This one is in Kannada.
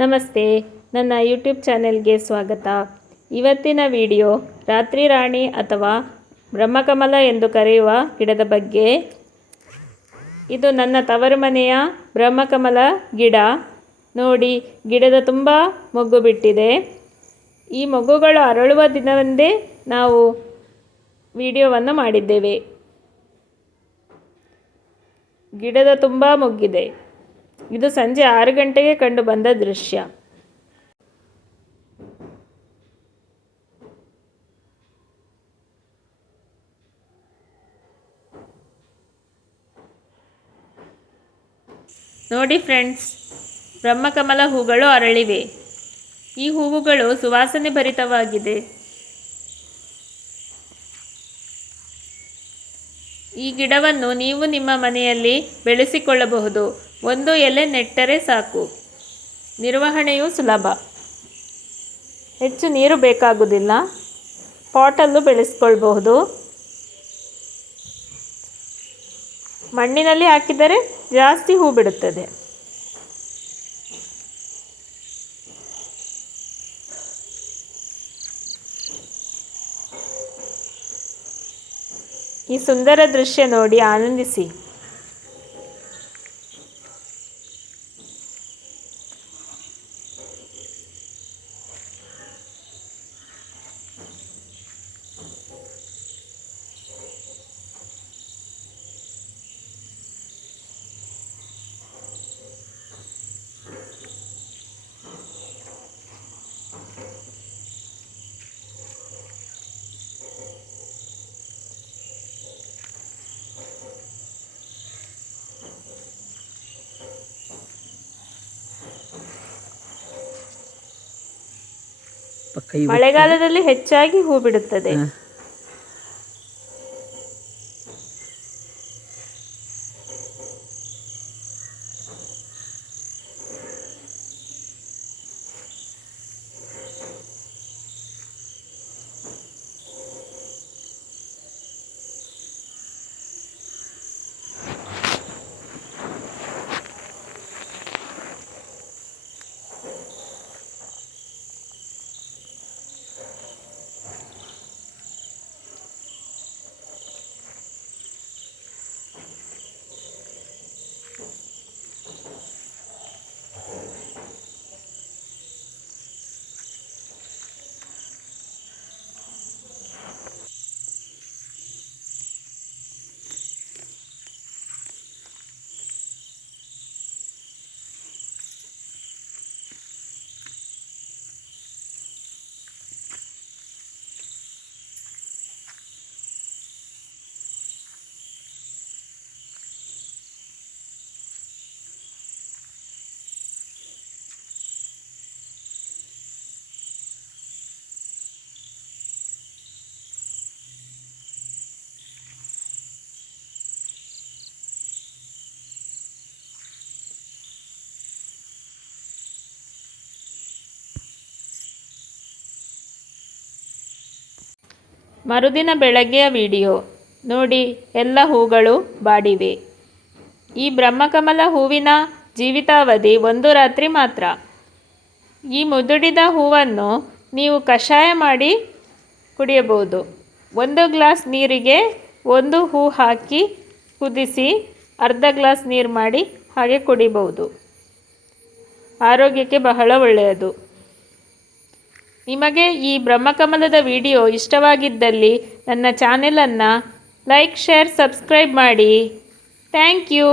ನಮಸ್ತೆ, ನನ್ನ ಯೂಟ್ಯೂಬ್ ಚಾನೆಲ್ಗೆ ಸ್ವಾಗತ. ಇವತ್ತಿನ ವಿಡಿಯೋ ರಾತ್ರಿ ರಾಣಿ ಅಥವಾ ಬ್ರಹ್ಮಕಮಲ ಎಂದು ಕರೆಯುವ ಗಿಡದ ಬಗ್ಗೆ. ಇದು ನನ್ನ ತವರು ಮನೆಯ ಬ್ರಹ್ಮಕಮಲ ಗಿಡ. ನೋಡಿ, ಗಿಡದ ತುಂಬ ಮೊಗ್ಗು ಬಿಟ್ಟಿದೆ. ಈ ಮೊಗ್ಗುಗಳು ಅರಳುವ ದಿನವಂದೇ ನಾವು ವಿಡಿಯೋವನ್ನು ಮಾಡಿದ್ದೇವೆ. ಗಿಡದ ತುಂಬ ಮೊಗ್ಗಿದೆ. ಇದು ಸಂಜೆ 6 ಗಂಟೆಗೆ ಕಂಡು ಬಂದ ದೃಶ್ಯ. ನೋಡಿ ಫ್ರೆಂಡ್ಸ್, ಬ್ರಹ್ಮಕಮಲ ಹೂಗಳು ಅರಳಿವೆ. ಈ ಹೂವುಗಳು ಸುವಾಸನೆ ಭರಿತವಾಗಿದೆ. ಈ ಗಿಡವನ್ನು ನೀವು ನಿಮ್ಮ ಮನೆಯಲ್ಲಿ ಬೆಳೆಸಿಕೊಳ್ಳಬಹುದು. ಒಂದು ಎಲೆ ನೆಟ್ಟರೆ ಸಾಕು. ನಿರ್ವಹಣೆಯೂ ಸುಲಭ. ಹೆಚ್ಚು ನೀರು ಬೇಕಾಗುವುದಿಲ್ಲ. ಪಾಟಲ್ಲೂ ಬೆಳೆಸ್ಕೊಳ್ಬಹುದು. ಮಣ್ಣಿನಲ್ಲಿ ಹಾಕಿದರೆ ಜಾಸ್ತಿ ಹೂ ಬಿಡುತ್ತದೆ. ಈ ಸುಂದರ ದೃಶ್ಯ ನೋಡಿ ಆನಂದಿಸಿ. ಮಳೆಗಾಲದಲ್ಲಿ ಹೆಚ್ಚಾಗಿ ಹೂ ಬಿಡುತ್ತದೆ. ಮರುದಿನ ಬೆಳಗ್ಗೆಯ ವಿಡಿಯೋ ನೋಡಿ, ಎಲ್ಲ ಹೂಗಳು ಬಾಡಿವೆ. ಈ ಬ್ರಹ್ಮಕಮಲ ಹೂವಿನ ಜೀವಿತಾವಧಿ 1 ರಾತ್ರಿ ಮಾತ್ರ. ಈ ಮುದುಡಿದ ಹೂವನ್ನು ನೀವು ಕಷಾಯ ಮಾಡಿ ಕುಡಿಯಬಹುದು. 1 ಗ್ಲಾಸ್ ನೀರಿಗೆ 1 ಹೂ ಹಾಕಿ ಕುದಿಸಿ ಅರ್ಧ ಗ್ಲಾಸ್ ನೀರು ಮಾಡಿ ಹಾಗೆ ಕುಡಿಬಹುದು. ಆರೋಗ್ಯಕ್ಕೆ ಬಹಳ ಒಳ್ಳೆಯದು. ನಿಮಗೆ ಈ ಬ್ರಹ್ಮಕಮಲದ ವಿಡಿಯೋ ಇಷ್ಟವಾಗಿದ್ದಲ್ಲಿ ನನ್ನ ಚಾನೆಲನ್ನು ಲೈಕ್, ಶೇರ್, ಸಬ್ಸ್ಕ್ರೈಬ್ ಮಾಡಿ. Thank you.